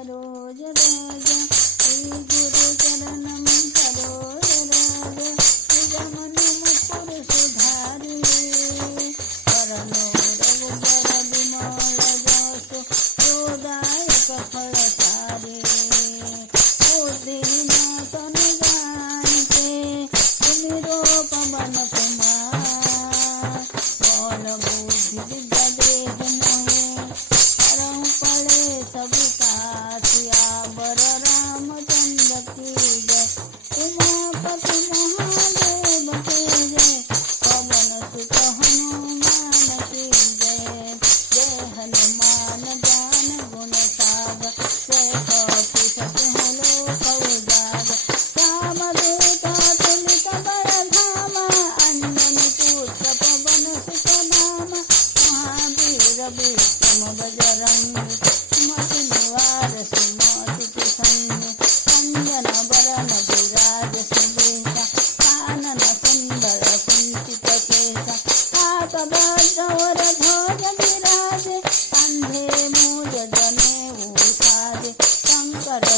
सरोज रज श्री गुरु चरणम सरोज रज निगमन मुकुर सुधारि करनो रघुबर विमल जसो योदायक फल सारे बुद्धि न तन जानते सुमिरो पवन कुमार बल बुद्धि विद्या देह मोहे करहु पड़े सब कासिया बर रामचंद्र की जय उमापति महादेव की जय पवन सुत हनुमान की जय जय हनुमान ज्ञान गुण सागर जय कपि सति लोक उजागर रामदूत तुलित बल धामा अंजनी पुत्र पवन सुत नामा महावीर विक्रम बजरंगी सुमति निवार सुमति के संगी अंजन बरन विराज सुबेसा कानन कुंडल कुंचित केसा हाथ वज्र ध्वज विराजे कंधे मूज जनेऊ साजे शंकर